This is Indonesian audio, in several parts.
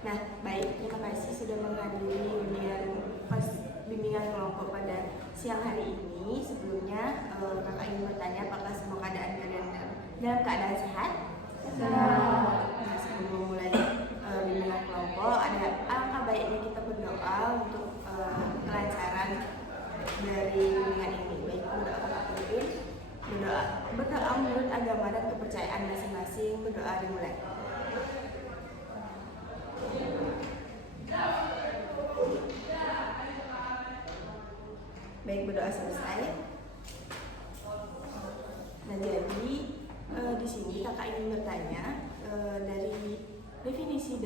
Nah, baik, terima kasih sudah menghadiri bimbingan kelompok pada siang hari ini. Sebelumnya, kakak ingin bertanya apakah semua keadaan kalian dalam keadaan sehat? Nah, sebelum memulai bimbingan kelompok, ada alangkah baiknya kita berdoa untuk kelancaran dari bimbingan ini. Baik, berdoa kakak pimpin, berdoa menurut agama dan kepercayaan masing-masing. Berdoa dimulai. Baik, berdoa selesai. Nah, jadi di sini kakak ingin bertanya dari definisi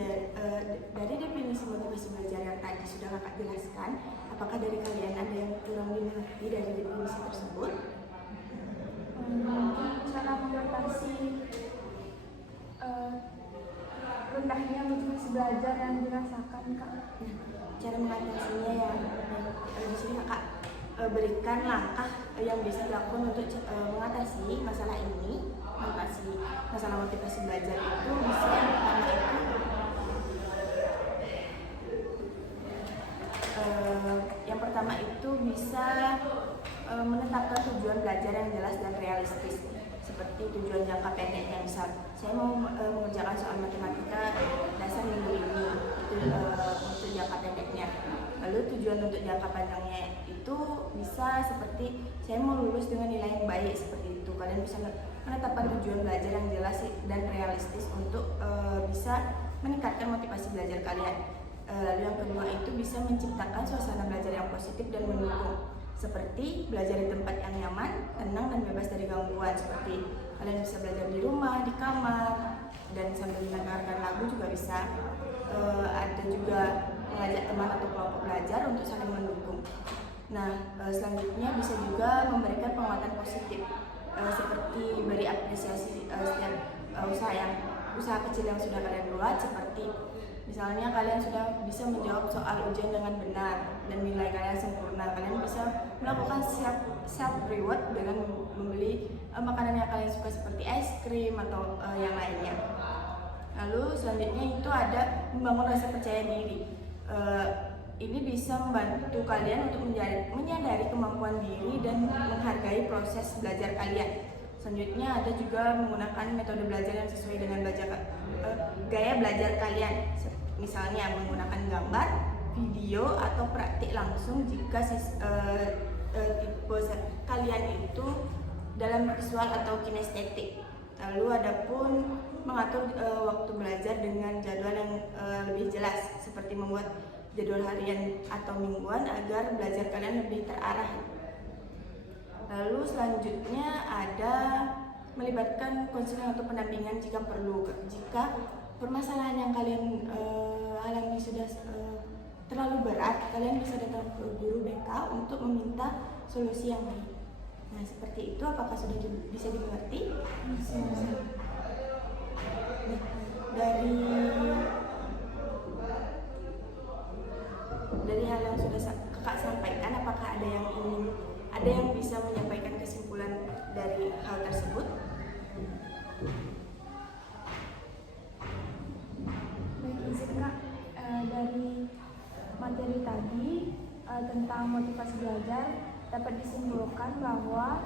motivasi belajar yang tadi sudah kakak jelaskan, apakah dari kalian ada yang kurang dimengerti dari definisi tersebut? Cara mengatasi rendahnya motivasi belajar yang dirasakan, Kak. Cara mengatasinya ya, di sini kakak berikan langkah yang bisa dilakukan untuk mengatasi masalah ini. Masalah motivasi belajar itu bisa yang pertama itu bisa menetapkan tujuan belajar yang jelas dan realistis, seperti tujuan jangka pendeknya. Misal saya mau mengerjakan soal matematika dasar minggu ini, itu untuk jangka pendeknya. Lalu tujuan untuk jangka panjangnya itu bisa seperti saya mau lulus dengan nilai yang baik, seperti itu. Kalian bisa menetapkan tujuan belajar yang jelas dan realistis untuk bisa meningkatkan motivasi belajar kalian. Lalu yang kedua itu bisa menciptakan suasana belajar yang positif dan mendukung, seperti belajar di tempat yang nyaman, tenang, dan bebas dari gangguan. Seperti kalian bisa belajar di rumah, di kamar, dan sambil mendengarkan lagu juga bisa. Ada juga mengajak teman atau kelompok belajar untuk saling mendukung. Nah, selanjutnya bisa juga memberikan penguatan positif, seperti beri apresiasi setiap usaha kecil yang sudah kalian buat, seperti misalnya kalian sudah bisa menjawab soal ujian dengan benar dan nilai kalian sempurna. Kalian bisa melakukan self reward dengan membeli makanan yang kalian suka seperti es krim atau yang lainnya. Lalu selanjutnya itu ada membangun rasa percaya diri. Ini bisa membantu kalian untuk menyadari kemampuan diri dan menghargai proses belajar kalian. Selanjutnya ada juga menggunakan metode belajar yang sesuai dengan gaya belajar kalian. Misalnya menggunakan gambar, video, atau praktik langsung jika tipe kalian itu dalam visual atau kinestetik. Lalu ada pun mengatur waktu belajar dengan jadwal yang lebih jelas, seperti membuat jadwal harian atau mingguan agar belajar kalian lebih terarah. Lalu selanjutnya ada melibatkan konselor atau pendampingan jika perlu. Jika permasalahan yang kalian alami sudah terlalu berat, kalian bisa datang ke guru BK untuk meminta solusi yang baik. Nah, seperti itu. Apakah sudah bisa dimengerti? Dari hal yang sudah kakak sampaikan, apakah ada yang bisa menyampaikan kesimpulan dari hal tersebut? Baik, izin Kak, dari materi tadi tentang motivasi belajar dapat disimpulkan bahwa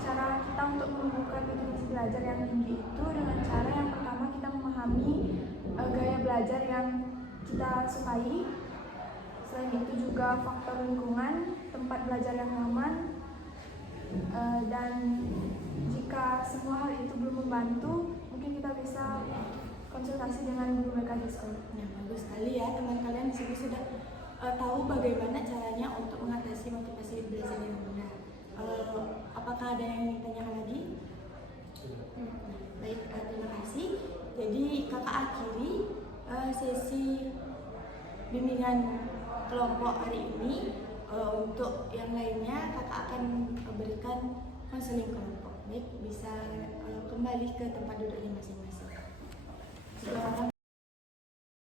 cara kita untuk menumbuhkan motivasi belajar yang tinggi itu dengan cara yang pertama kita memahami gaya belajar yang kita sukai. Selain itu juga faktor lingkungan, tempat belajar yang aman, dan jika semua hal itu belum membantu, mungkin kita bisa konsultasi dengan guru BK di sekolah. Nah, bagus sekali ya, teman kalian di sini sudah tahu bagaimana caranya untuk mengatasi motivasi belajar yang benar. Apakah ada yang ingin tanyakan lagi? Baik, terima kasih. Jadi kakak akhiri sesi bimbingan kelompok hari ini. Untuk yang lainnya kakak akan berikan konseling kelompok. Baik, bisa kembali ke tempat duduknya masing-masing.